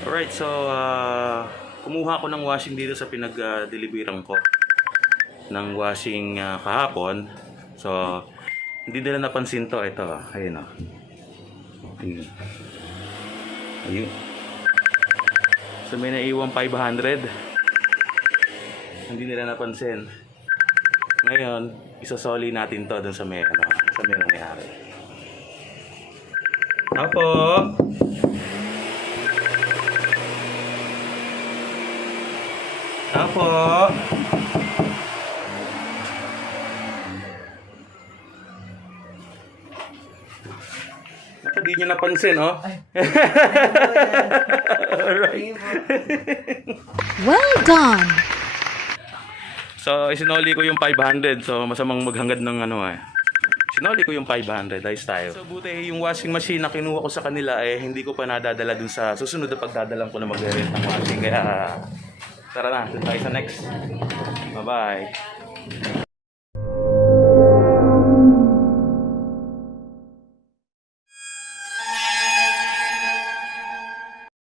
Alright, so kumuha ko ng washing dito sa pinag-deliveran ko ng washing kahapon. So, hindi nila napansin to. Ito, ayun o. Ayun. Ayun. So, may naiwang 500. Hindi nila napansin. Ngayon, isosoli natin to dun sa may, sa may nangyari. Apo! Apo! Ako, di nyo napansin, oh. Alright. Well done! So, isinoli ko yung 500. So, masamang maghangad ng Sinoli ko yung 500. Ayos tayo. So, buti yung washing machine na kinuha ko sa kanila, hindi ko pa nadadala dun sa susunod na pagdadalang ko na mag-rent ng washing. Kaya, tara na. Dun tayo sa next. Bye-bye.